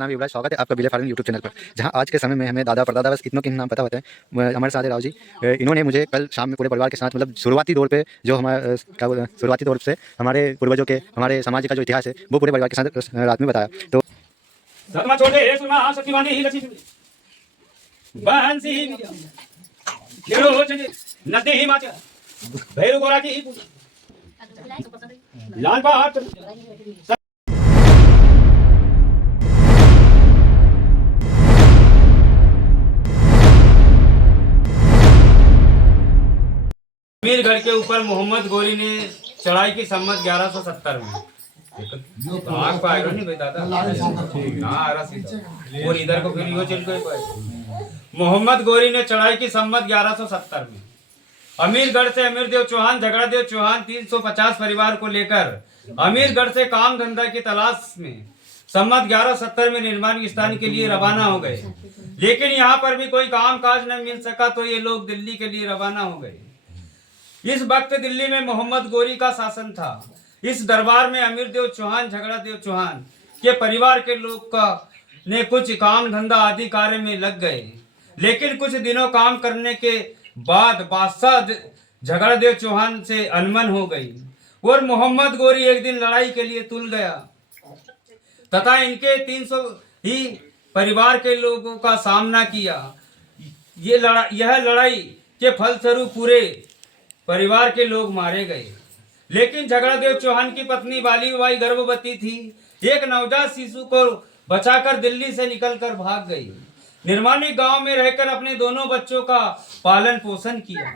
नाम है युवराज। स्वागत है आपका विलेज फार्मिंग यूट्यूब चैनल पर, जहां आज के समय में हमें दादा परदादा बस इतनों के नाम पता होते हैं। हमारे साथ है राव जी। इन्होंने मुझे कल शाम में पूरे परिवार के साथ मतलब शुरुआती दौर पे जो हमारा क्या बोलते हैं, शुरुआती दौर से हमारे पूर्वजों के, हमारे समाज का जो इतिहास है वो पूरे परिवार के साथ रात में बताया। तो लाल बात अमीरगढ़ के ऊपर मोहम्मद गोरी ने चढ़ाई की सम्मत 1170 में। आग पाएगा नहीं भाई दादा, और इधर को फिर यो चल गए। मोहम्मद गोरी ने चढ़ाई की सम्मत 1170 में अमीरगढ़ से अमीरदेव चौहान, झगड़ादेव चौहान 350 परिवार को लेकर अमीरगढ़ से काम धंधा की तलाश में सम्मत 1170 में निर्माण स्थान के लिए रवाना हो गए। लेकिन यहाँ पर भी कोई काम काज न मिल सका तो ये लोग दिल्ली के लिए रवाना हो गए। इस वक्त दिल्ली में मोहम्मद गोरी का शासन था। इस दरबार में अमीरदेव चौहान, झगड़ादेव चौहान के परिवार के लोग ने कुछ काम धंधा आदि कार्य में लग गए। लेकिन कुछ दिनों काम करने के बाद बादशाह झगड़ादेव चौहान से अनबन हो गई और मोहम्मद गोरी एक दिन लड़ाई के लिए तुल गया तथा इनके 300 ही परिवार के लोगों का सामना किया। यह लड़ाई के फलस्वरूप पूरे परिवार के लोग मारे गए। लेकिन झगड़ादेव चौहान की पत्नी बालीबाई गर्भवती थी। एक नवजात शिशु को बचाकर दिल्ली से निकलकर भाग गई। निर्माणी गांव में रहकर अपने दोनों बच्चों का पालन पोषण किया।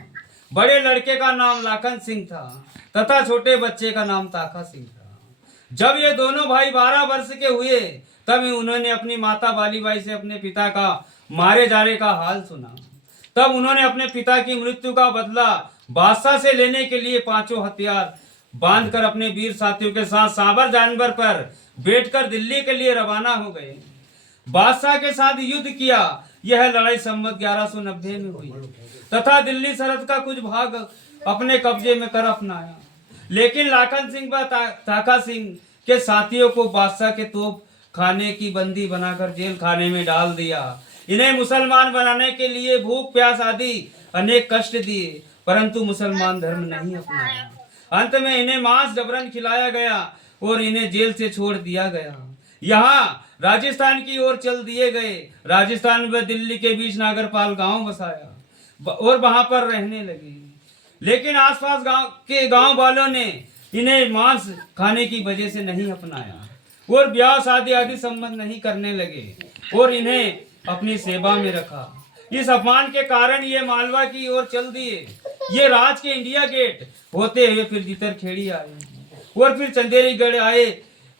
बड़े लड़के का नाम लाखन सिंह था तथा छोटे बच्चे का नाम ताका सिंह था। जब ये दोनों भाई 12 वर्ष के हुए तब उन्होंने अपनी माता बालीबाई से अपने पिता का मारे जाने का हाल सुना। तब उन्होंने अपने पिता की मृत्यु का बदला बादशाह से लेने के लिए 5 हथियार बांधकर अपने वीर साथियों के साथ सांबर जानवर पर बैठकर दिल्ली के लिए रवाना हो गए। बादशाह के साथ युद्ध किया। यह लड़ाई संवत 1190 में हुई तथा दिल्ली सरहद का कुछ भाग अपने कब्जे में कर अपनाया। लेकिन लाखन सिंह व ताका सिंह के साथियों को बादशाह के तोप खाने की बंदी बनाकर जेल खाने में डाल दिया। इन्हें मुसलमान बनाने के लिए भूख प्यास आदि अनेक कष्ट दिए, परंतु मुसलमान धर्म नहीं अपनाया। अंत में इन्हें मांस जबरन खिलाया गया और इन्हें जेल से छोड़ दिया गया। यहाँ राजस्थान की ओर चल दिए गए। राजस्थान व दिल्ली के बीच नागरपाल गांव बसाया और वहां पर रहने लगे। लेकिन आसपास गांव वालों ने इन्हें मांस खाने की वजह से नहीं अपनाया और ब्याह शादी आदि संबंध नहीं करने लगे और इन्हें अपनी सेवा में रखा। इस अपमान के कारण ये मालवा की ओर चल दिए। ये राज के इंडिया गेट होते हुए फिर जितरखेड़ी आए और फिर चंदेरीगढ़ आए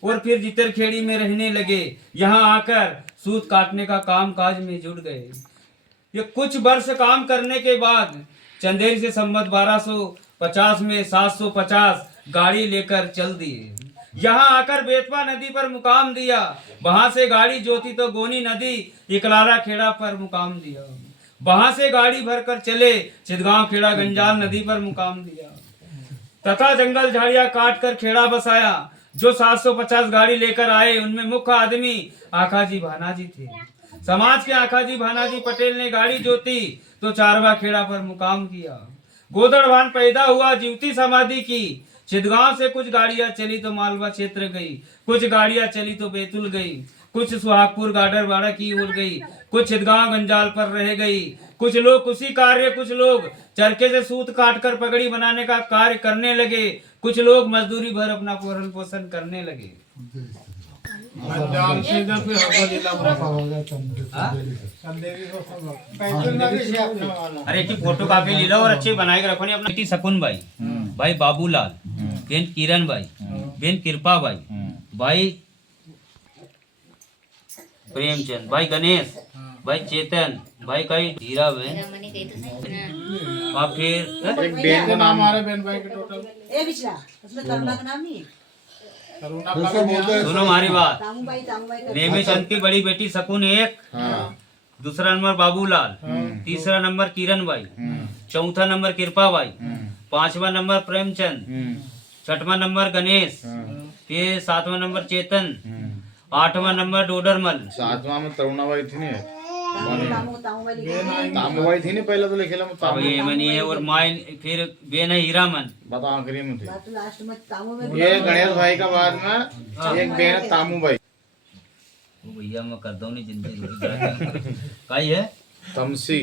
और फिर जितरखेड़ी में रहने लगे। यहाँ आकर सूत काटने का काम काज में जुट गए। ये कुछ वर्ष काम करने के बाद चंदेरी से संवत 1250 में 750 गाड़ी लेकर चल दिए। यहाँ आकर बेतवा नदी पर मुकाम दिया। वहां से गाड़ी जोती तो गोनी नदी इकलारा खेड़ा पर मुकाम दिया। वहां से गाड़ी भरकर चले चितगांव खेड़ा गंजाल नदी पर मुकाम दिया तथा जंगल झाड़ियां काट कर खेड़ा बसाया। जो 750 गाड़ी लेकर आए उनमें मुख्य आदमी आखाजी भानाजी थे। समाज के आखाजी भानाजी पटेल ने गाड़ी जोती तो चारवा खेड़ा पर मुकाम किया। गोदड़वान पैदा हुआ, जीवती समाधि की। चितगांव से कुछ गाड़ियां चली तो मालवा क्षेत्र गई, कुछ गाड़ियां चली तो बैतूल गई, कुछ सुहागपुर गाडरवाड़ा की ओर गई, कुछ चितगांव गंजाल पर रह गई। कुछ लोग कृषि कार्य, कुछ लोग चरखे से सूत काटकर पगड़ी बनाने का कार्य करने लगे, कुछ लोग मजदूरी भर अपना भरण पोषण करने लगे। अरे की फोटो कापी लीला और अच्छे बनाए के रखो। अपना बेटी शकुन बाई, भाई Babulal, Ben Kiran by, Ben कृपा बाई, भाई प्रेमचंद, भाई गणेश, भाई चेतन, भाई कई हीरा बहन और फिर एक बेन का नाम आ रहा है। बेन भाई के टोटल ए बिचरा उसमें करुणा का नाम नहीं है। करुणा का सुनो हमारी बात। तामूबाई प्रेमचंद की बड़ी बेटी शकुन एक, दूसरा नंबर बाबूलाल, तीसरा नंबर किरण बाई, चौथा नंबर कृपा बाई, पांचवा नंबर प्रेमचंद, छठवां नंबर गणेश, फिर सातवां नंबर चेतन 8वां नंबर डोडरमल। 7वां में तरुणाबाई थी ने ताऊ वाली तामुबाई थी ने पहले तो लिखेला में अब तामू ये मनी है और माइन फिर बेन है हीरामन। बता आखिरी में थे बात लास्ट में ताऊ में ये गणेश भाई का बाद में एक बहन है तामुबाई वो भैया मैं कर दो नहीं जिंदगी काई है तमसी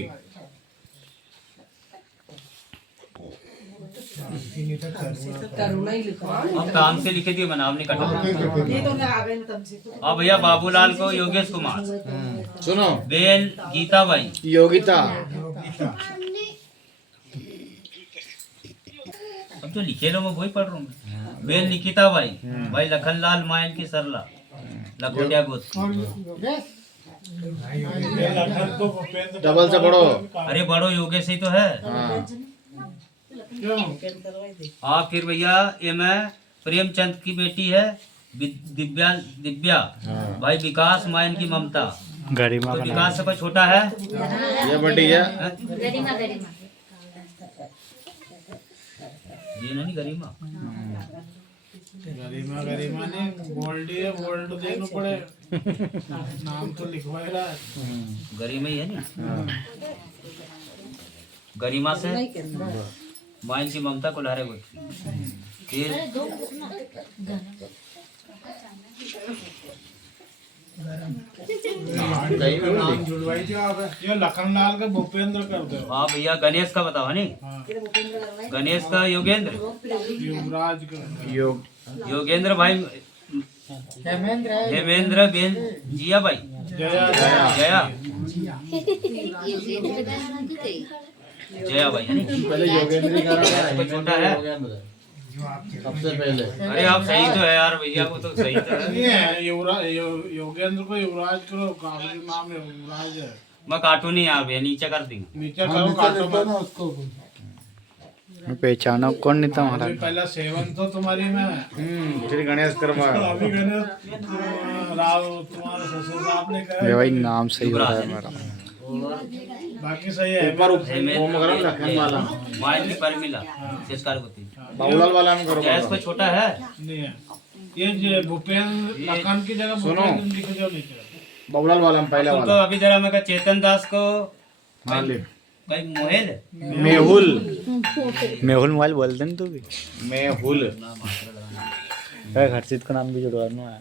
करुणा ही लिखा हम काम से लिखे दिए नाम नहीं कटा। ये तो ना आ गए ना तुमसे अब भैया बाबूलाल को योगेश कुमार, सुनो बेन गीता बाई, योगिता अब जो लिखे लो मैं वही पढ़ रहा हूँ। बेन निकिता बाई, भाई लखनलाल मायन की सरला, लखोटिया गोद। डबल से पढ़ो अरे बड़ो योगेश ही तो है। हाँ हाँ फिर भैया ये मैं प्रेमचंद की बेटी है दिव्या दिव्या, भाई विकास मायन की ममता। गरिमा तो का विकास से कोई छोटा है? ये बड़ी है ये नहीं गरिमा। गरिमा ने गोल्डी है गोल्ड देना पड़े नाम तो लिखवाए रहा है गरिमा ही है नहीं। गरिमा से माइन की ममता को लहरे बोलती। फिर नाम जुड़वाई थी आप ये लखनलाल का भूपेंद्र कर दो हाँ भैया गणेश का बताओ है नहीं। गणेश का योगेंद्र, युवराज का योगेंद्र भाई हेमेंद्र बेन जिया भाई जया जया जया भाई है नहीं। पहले योगेंद्र ही करा था कोई छोटा है? सबसे पहले अरे आप सही तो है यार भैया, वो तो सही तो है। ये है युवराज योगेंद्र को युवराज करो कागजी नाम युवराज है मैं काटू नहीं यार भैया, नीचे कर देंगे। नीचे करो काटो मत पहचाना कौन नहीं था अभी पहला सेवन तो तुम्हारी में फिर गणेश करवा अभी गणेश राव तुम्हारे ससुर साहब ने कहा भाई नाम सही हो रहा है मेरा। बाकी सही है ऊपर ओम करो लखन वाला माइन की परमिला शेषकार होती। बाबूलाल वाला में करो गैस कोई छोटा है? नहीं है ये जो भूपेंद्र लखन की जगह सुनो। भूपेंद्र लिख दो नीचे बाबूलाल वाला में पहला तुम तो वाला अभी जरा मैं कहा चेतन दास को हाँ लिख कहीं मोहेल मेहुल मेहुल मोबाइल बोल दे तू भी। मेहुल हर्षित का नाम भी जुड़वाना है।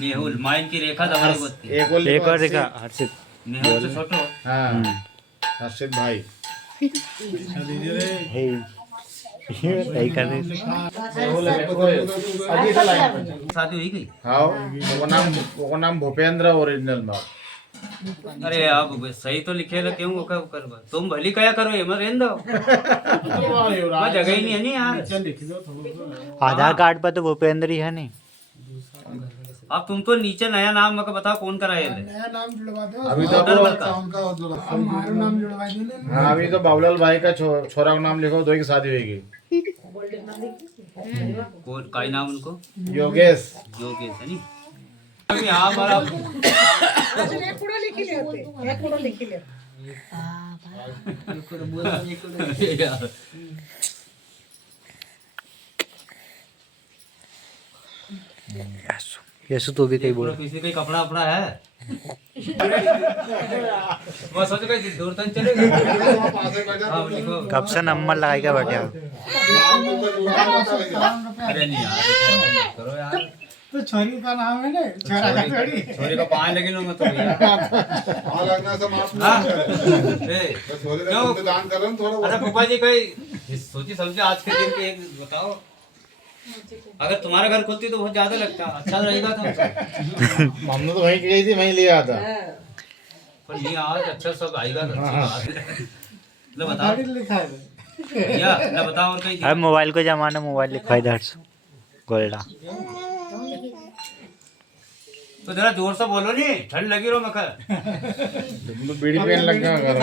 मेहुल माइन की रेखा दवाई होती है। एक और एक लिखो और देखा हर्षित। मेहुल से छोटो हाँ हर्षित भाई हे सही कर रहे। मेहुल अभी से लाइन शादी हुई गई। हाँ वो नाम भूपेंद्र ओरिजिनल में अरे आप सही तो लिखे ला क्यों वो कर तुम भली कया करो ये मत रहने दो। मैं जगह ही नहीं है नहीं यार। लिख दो थोड़ा आधार कार्ड पर तो भूपेंद्र ही है नहीं। अब तुम तो नीचे नया नाम मगर बताओ कौन करा है? अभी तो हाँ अभी तो बाबूलाल भाई का छोरा का नाम लिखो दो की शादी होगी कौन का नाम उनको? योगेश योगेश है नहीं। अभी यहाँ पर आप यीशु तो भी कहीं बोल। किसी का कपड़ा वपड़ा है? वो सोच के दूर तक चलेगा। हाँ लिखो। कब से नंबर लगाएगा बैठे हो? अरे नहीं यार मत करो यार। तो छोरी का नाम है ना छोरा का छोरी छोरी को पाँच लगे लो तो भैया। लगना से माफ हाँ? ए, छोरी क्यों? दान कर रहा हूँ थोड़ा अरे पापा जी कोई सोची समझे आज के दिन के एक बताओ। अगर तुम्हारा घर खुलती तो बहुत ज्यादा लगता, अच्छा रहेगा था। हमने तो वहीं की गई थी वहीं लिया था पर ये आज अच्छा सब आएगा तो अच्छी बात है। लो बताओ भैया, लो बताओ और कहीं अब मोबाइल को जमाना मोबाइल लिखवाई दर्श गोल्डा। तो जरा जोर से बोलो नहीं, ठंड लगी रो मखर। तुम तो बीड़ी पेन लग गया घर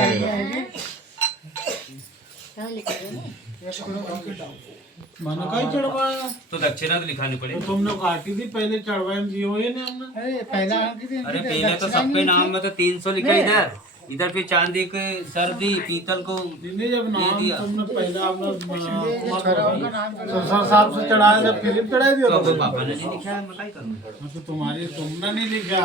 मानो का चढ़वाया तो दक्षिणा तो लिखानी पड़ेगी। तुमने काटी थी पहले चढ़वाए जियो ये ने हमने पहला अरे पहले तो सबके नाम में तो 300 लिखा इधर, इधर फिर चांदी के सर्दी पीतल को नहीं जब दे नाम दिया। तुमने पहला ससुर साहब से चढ़ाया था फिर चढ़ाई दिया तो था। पापा ने नहीं लिखा है, मैं क्या करूं? तो तुम्हारी तुमने नहीं लिखा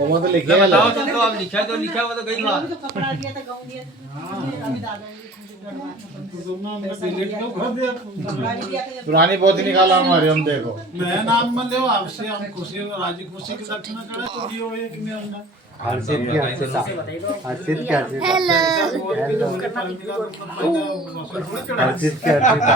वो तो मैं बताओ तुम तो अब लिखा तो लिखा, वो तो गई बात। तो कपड़ा दिया था गाउन दिया था अभी दादा ने तो तुमने हमने डिलीट क्यों कर दिया कपड़ा भी दिया था पुरानी पोथी निकाला हमारी हम देखो मैं नाम मन ले आपसे हम खुशी राजी खुशी की दक्षिणा चढ़ा तो दियो ये कि नहीं हमने हर्षित की हर्षिता हर्षित की हर्षिता हर्षित की हर्षिता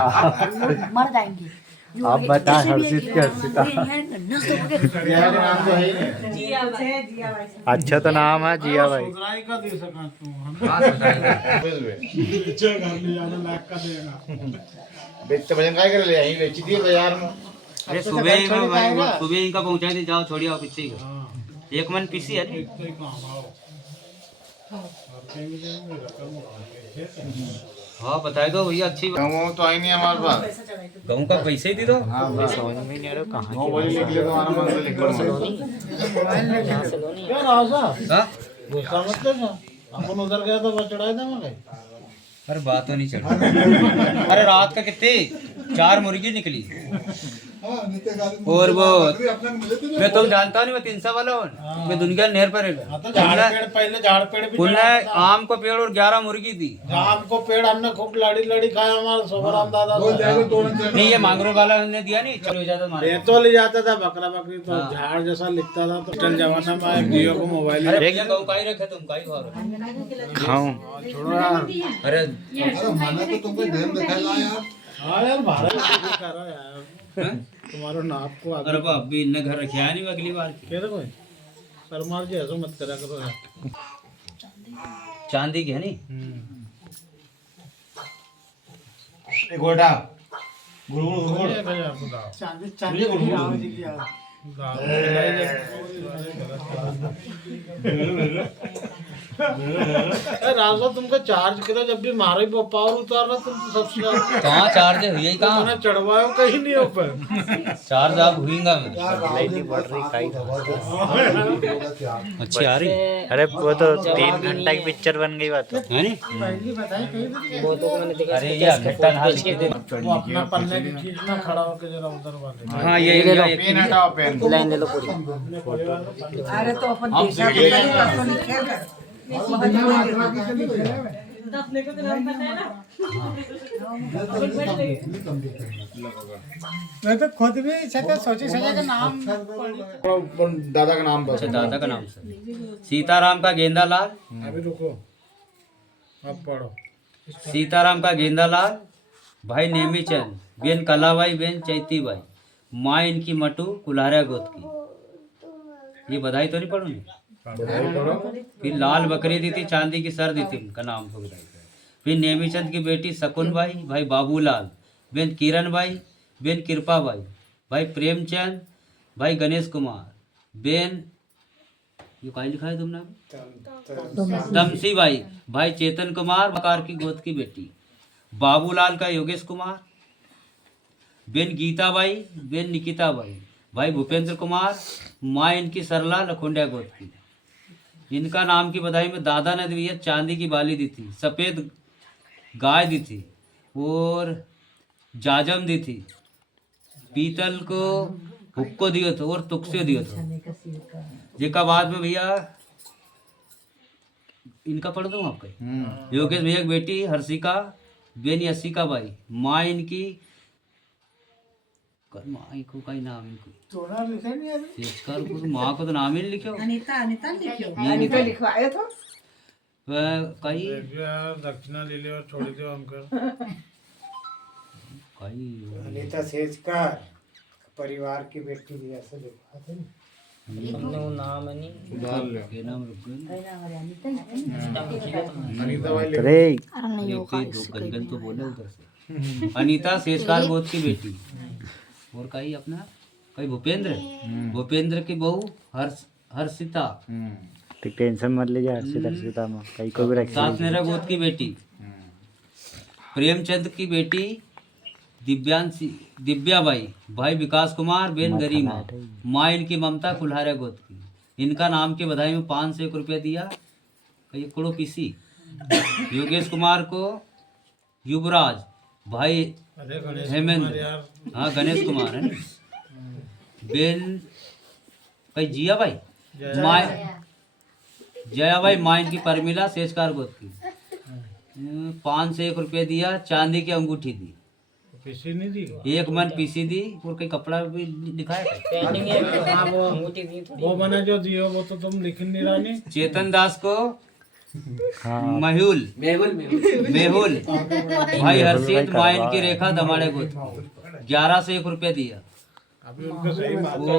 मर जाएंगे आप बता हर्षित की हर्षिता जिया के नाम तो है ही नहीं जिया भाई अच्छा तो नाम है जिया भाई सुधराई का दे सका तू हम बात बताइए। नीचे घर ले जाना लाख का देगा बेचते भजन काय कर ले यहीं बेची थी बाजार में अरे सुबह ही में भाई सुबह इनका पहुंचाई थी, जाओ छोड़िए पीछे का हाँ एक मन पीसी है एक तो ही काम आओ और कहीं भी जाएंगे रकम उठाएंगे हाँ बताए दो भैया अच्छी बात। वो तो आई नहीं हमारे पास गहूँ का पैसे ही दे दो। समझ में नहीं आ रहा कहाँ 9 बजे लिख ले तो हमारा मन से लिख लो क्या राजा हाँ? गुस्सा मत कर अपन उधर गया तो बस चढ़ाए थे मैं अरे बात तो नहीं चढ़ी। अरे रात का कितने 4 मुर्गी निकली और वो मैं तो जानता नहीं, मैं 300 वाला हूँ, मैं दुनिया नहर पर हाँ तो झाड़ पेड़ पहले झाड़ पेड़ भी उनने चढ़ाया था। आम को पेड़ और 11 मुर्गी दी। आम को पेड़ हमने खूब लड़ी खाया हमारा सोबराम दादा से। नहीं ये मांगरो वाला ने दिया नहीं, चलो हो जाता हमारे। ये तो ले जाता था बकरा बकरी तो झाड़ जैसा लिखता था तो चल जमाना में एक जियो को मोबाइल अरे भैया गहूँ का ही रखे तुम का ही खा रहे हो। खाऊं छोड़ो यार अरे हाँ यार भारत में करो यार तुम्हारा नाप को आगे अरे बाप भी इनने घर रखे नहीं अगली बार की। कह कोई शर्मा जी ऐसा मत करा करो यार चांदी की है नहीं गोटा चांदी चांदी राम जी की यार राजा तुमको चार्ज करा जब भी मारे पावर उतारना तुम तो सबसे ज्यादा कहाँ चार्ज हुई ही कहाँ मैंने चढ़वाया कहीं नहीं ऊपर चार्ज आप हुईगा मैं अच्छी आ रही अरे वो तो 3 घंटा की पिक्चर बन गई बात है नहीं। अरे ये घंटा नहा लिखे थे। वो अपना पन्ने की खींचना खड़ा होकर जरा उधर वाले हाँ ये पेन हटाओ पेन अरे तो अपन देशा को नहीं अपन लिखेगा अपने को तो नाम पता है ना मैं तो खुद भी सोची सजा का नाम दादा का नाम अच्छा दादा का नाम सर सीताराम का गेंदा लाल। अभी रुको अब पढ़ो सीताराम का गेंदा लाल भाई नेमीचंद बेन कलाबाई बेन चैतीबाई माँ इनकी मटू कुल्हारा गोद की। ये बधाई तो नहीं पढ़ूंगी। फिर लाल बकरी दी थी, चांदी की सर दी थी, उनका नाम तो बताइए। फिर नेमीचंद की बेटी शकुन बाई भाई Babulal Ben Kiran by Ben कृपा बाई भाई प्रेमचंद भाई गणेश कुमार बेन ये क्या लिखा है तुमने दमसी बाई भाई चेतन कुमार बकार की गोद की बेटी। बाबूलाल का योगेश कुमार बेन गीता बाई बेन निकिता बाई भाई भूपेंद्र कुमार माँ इनकी सरला लखुंडिया गोद की। इनका नाम की बधाई में दादा ने दी है चांदी की बाली दी थी, सफ़ेद गाय दी थी और जाजम दी थी, पीतल को हुक्को दियो तो और तुक्से दियो तो। जिका बाद में भैया इनका पढ़ दूँ आपका योगेश भैया की बेटी हर्षिका बेन यशिका बाई माँ इनकी माँ को का नाम इनको माँ को तो नाम ही नहीं लिखो। अनीता अनीता लिखियो ये अनीता लिखवाए तो कहीं यार दक्षिणा ले लियो और छोड़ दियो हमको कहीं अनीता सेजकर परिवार की बेटी भी ऐसे लिखा थे डाल लो के नाम रुक गए अनीता भाई अरे गन तो बोले उधर से। अनीता शेषकार गोद की बेटी और कहीं अपना कहीं भूपेंद्र की बहू हर्षिता तो टेंशन मत लीजिए हर्षित हर्षिता में कहीं को भी रखिए। साथ मेरा गोद की बेटी प्रेमचंद की बेटी दिव्याबाई भाई विकास कुमार बेन गरिमा माँ इनकी ममता कुल्हारा गोद की। इनका नाम की बधाई में 501 रुपया दिया ये कड़ो पीसी। योगेश कुमार को युवराज, भाई अरे गणेश हेमेंद्र, कुमार यार, हाँ गणेश कुमार है ना। बेल भाई जिया भाई माय जया भाई माइन की परमिला शेषकार गोद की 501 रुपये दिया। चांदी की अंगूठी दी, किसी नहीं दी। 1 मन पीसी दी और कहीं कपड़ा भी दिखाया था। पेंडिंग है हाँ वो अंगूठी दी थोड़ी। वो मैंने जो दियो वो तो तुम लिख नहीं रहा नहीं। चेतन दास को मेहुल भाई हर्षित माइन की रेखा दमाड़े गोद 1101 रुपये दिया। अभी उनको सही बात वो